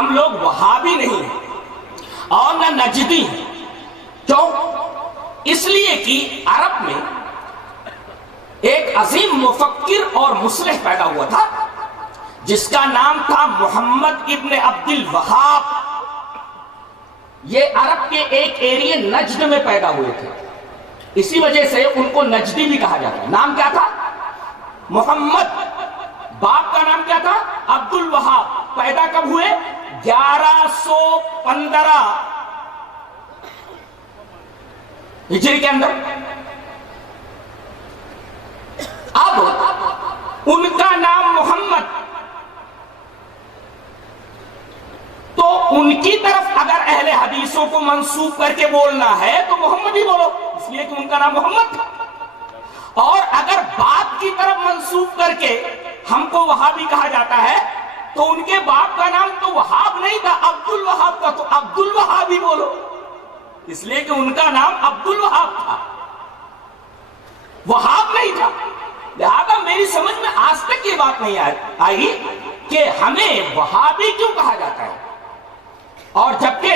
ہم لوگ وہابی نہیں ہیں اور نہ نجدی ہیں۔ کیوں؟ اس لیے کہ عرب میں ایک عظیم مفکر اور مصلح پیدا ہوا تھا جس کا نام تھا محمد ابن عبد الوہاب۔ یہ عرب کے ایک ایریے نجد میں پیدا ہوئے تھے، اسی وجہ سے ان کو نجدی بھی کہا جاتا ہے۔ نام کیا تھا؟ محمد۔ باپ کا نام کیا تھا؟ عبد الوہاب۔ پیدا کب ہوئے؟ 1115 ہجری کے اندر۔ اب ان کا نام محمد، تو ان کی طرف اگر اہل حدیثوں کو منسوب کر کے بولنا ہے تو محمد ہی بولو، اس لیے کہ ان کا نام محمد تھا۔ اور اگر باپ کی طرف منسوب کر کے ہم کو وہابی کہا جاتا ہے تو ان کے باپ کا نام تو وہاب نہیں تھا، عبد الوہاب تھا، تو عبد الوہاب ہی بولو، اس لیے کہ ان کا نام عبد الوہاب تھا، وہاب نہیں تھا۔ لہذا میری سمجھ میں آج تک یہ بات نہیں آئی کہ ہمیں وہابی کیوں کہا جاتا ہے، اور جبکہ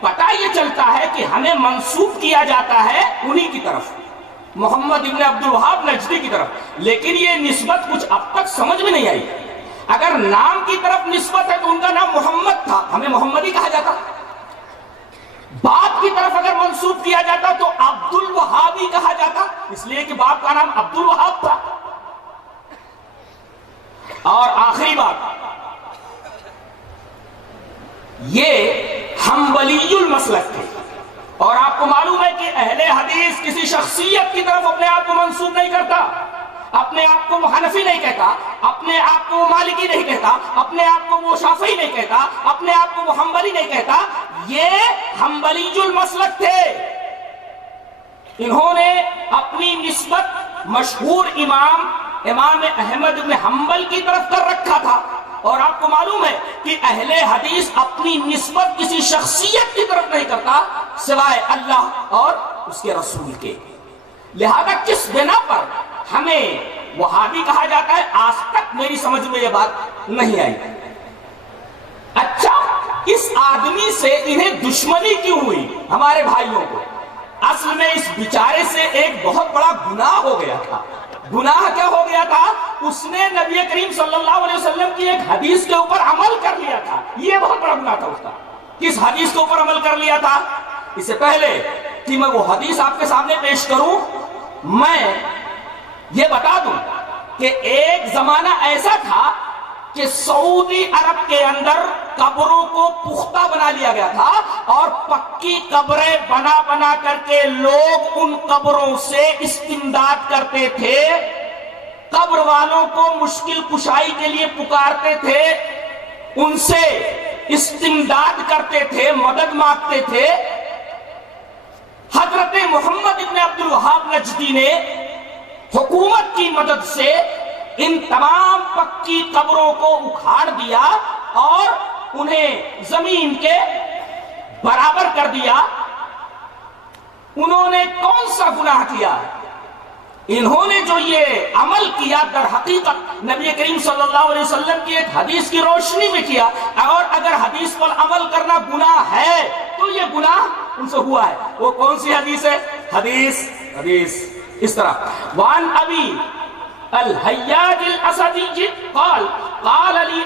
پتہ یہ چلتا ہے کہ ہمیں منسوب کیا جاتا ہے انہی کی طرف، محمد ابن عبد الوہاب نجدی کی طرف، لیکن یہ نسبت کچھ اب تک سمجھ میں نہیں آئی۔ اگر نام کی طرف نسبت ہے تو ان کا نام محمد تھا، ہمیں محمد ہی کہا جاتا۔ باپ کی طرف اگر منسوب کیا جاتا تو عبد الوہاب ہی کہا جاتا، اس لیے کہ باپ کا نام عبد الوہاب تھا۔ اور آخری بات، یہ حنبلی المسلک تھے، اور آپ کو معلوم ہے کہ اہل حدیث کسی شخصیت کی طرف اپنے آپ کو منسوب نہیں کرتا، اپنے آپ کو وہ حنفی نہیں کہتا، اپنے آپ کو وہ مالکی نہیں کہتا، اپنے آپ کو وہ شافعی نہیں کہتا، اپنے آپ کو وہ حنبلی نہیں کہتا۔ یہ حنبلی المسلک تھے، انہوں نے اپنی نسبت مشہور امام احمد بن حنبل کی طرف کر رکھا تھا، اور آپ کو معلوم ہے کہ اہل حدیث اپنی نسبت کسی شخصیت کی طرف نہیں کرتا سوائے اللہ اور اس کے رسول کے۔ لہذا کس بنا پر ہمیں وہابی کہا جاتا ہے، آج تک میری سمجھ میں یہ بات نہیں آئی۔ اچھا، اس آدمی سے انہیں دشمنی کیوں ہوئی ہمارے بھائیوں کو؟ اصل میں اس بیچارے سے ایک بہت بڑا گناہ ہو گیا تھا۔ گناہ کیا ہو گیا تھا؟ اس نے نبی کریم صلی اللہ علیہ وسلم کی ایک حدیث کے اوپر عمل کر لیا تھا، یہ بہت بڑا گناہ تھا اس کا۔ کس حدیث کے اوپر عمل کر لیا تھا؟ اس سے پہلے کہ میں وہ حدیث آپ کے سامنے پیش کروں، میں یہ بتا دوں کہ ایک زمانہ ایسا تھا کہ سعودی عرب کے اندر قبروں کو پختہ بنا لیا گیا تھا، اور پکی قبریں بنا بنا کر کے لوگ ان قبروں سے استمداد کرتے تھے، قبر والوں کو مشکل کشائی کے لیے پکارتے تھے، ان سے استمداد کرتے تھے، مدد مانگتے تھے۔ حضرت محمد ابن عبد الوہاب نجدی نے حکومت کی مدد سے ان تمام پکی قبروں کو اکھاڑ دیا اور انہیں زمین کے برابر کر دیا۔ انہوں نے کون سا گناہ کیا؟ انہوں نے جو یہ عمل کیا در حقیقت نبی کریم صلی اللہ علیہ وسلم کی ایک حدیث کی روشنی میں کیا، اور اگر حدیث پر عمل کرنا گناہ ہے تو یہ گناہ ان سے ہوا ہے۔ وہ کون سی حدیث ہے؟ حدیث اس طرح، وان ابی الحیاج الاسدی قال قال علی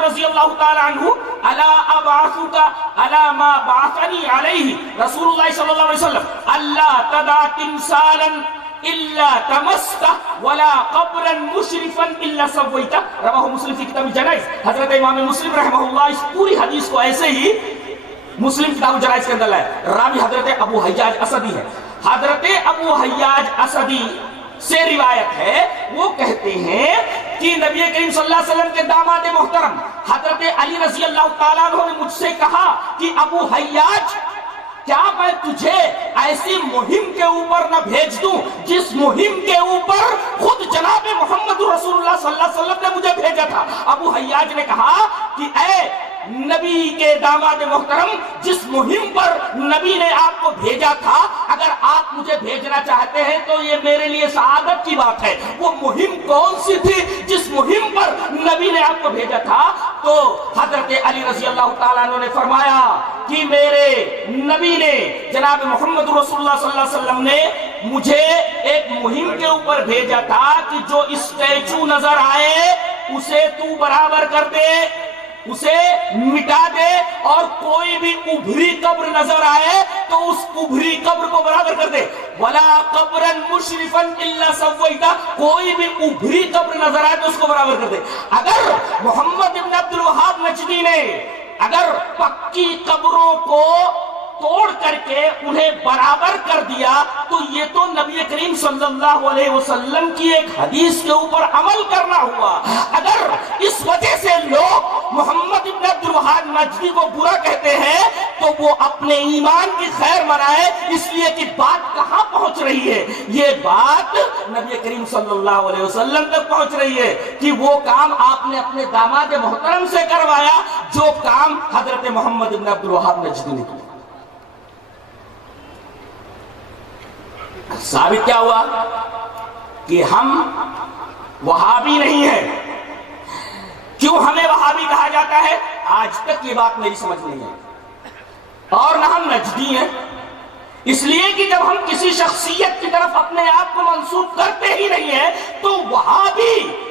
رضی اللہ تعالی عنہ الا ابعثک الا ما بعثنی علیہ رسول اللہ صلی اللہ علیہ وسلم اللہ تدع تمثالا الا تمسک ولا قبرا مشرفا الا سویتہ، رواہ مسلم فی کتاب الجنائز۔ حضرت امام مسلم رحمہ اللہ اس پوری حدیث کو ایسے ہی مسلم کتاب الجنائز کے اندر لائے۔ راوی حضرت ابو حیاج اسدی ہے۔ حضرت ابو حیاج اسدی سے روایت ہے، وہ کہتے ہیں کہ نبی کریم صلی اللہ علیہ وسلم کے داماد محترم حضرت علی رضی اللہ تعالیٰ عنہ نے مجھ سے کہا کہ ابو حیاج، کیا میں تجھے ایسی مہم کے اوپر نہ بھیج دوں جس مہم کے اوپر خود جناب محمد رسول اللہ صلی اللہ علیہ وسلم نے مجھے بھیجا تھا؟ ابو حیاج نے کہا کہ اے نبی کے داماد محترم، جس مہم پر نبی نے آپ کو بھیجا تھا، اگر آپ مجھے بھیجنا چاہتے ہیں تو یہ میرے لیے سعادت کی بات ہے۔ وہ مہم کون سی تھی جس مہم پر نبی نے آپ کو بھیجا تھا؟ تو حضرت علی رضی اللہ تعالیٰ عنہ نے فرمایا کہ میرے نبی نے، جناب محمد رسول اللہ صلی اللہ علیہ وسلم نے مجھے ایک مہم کے اوپر بھیجا تھا کہ جو اسٹیچو نظر آئے اسے تو برابر کر دے، اسے مٹا دے، اور کوئی بھی ابھری قبر نظر آئے تو اس ابھری قبر کو برابر کر دے۔ وَلَا قَبْرًا مُشْرِفًا إِلَّا سَوَّيْتَ، کوئی بھی ابھری قبر نظر آئے تو اس کو برابر کر دے۔ اگر محمد ابن عبد الوہاب نجدی نے اگر پکی قبروں کو توڑ کر کے انہیں برابر کر دیا تو یہ تو نبی کریم صلی اللہ علیہ وسلم کی ایک حدیث کے اوپر عمل کرنا ہوا۔ اگر اس وجہ سے لوگ محمد ابن عبد الوہاب نجدی کو برا کہتے ہیں تو وہ اپنے ایمان کی خیر منائے، اس لیے کہ بات کہاں پہنچ رہی ہے؟ یہ بات نبی کریم صلی اللہ علیہ وسلم تک پہنچ رہی ہے کہ وہ کام آپ نے اپنے داماد محترم سے کروایا جو کام حضرت محمد ابن عبد الوہاب نجدی نے کیا۔ ثابت کیا ہوا کہ ہم وہابی نہیں ہیں۔ کیوں ہمیں وہابی کہا جاتا ہے؟ آج تک یہ بات میری سمجھ نہیں ہے۔ اور نہ ہم نجدی ہیں، اس لیے کہ جب ہم کسی شخصیت کی طرف اپنے آپ کو منسوب کرتے ہی نہیں ہیں تو وہابی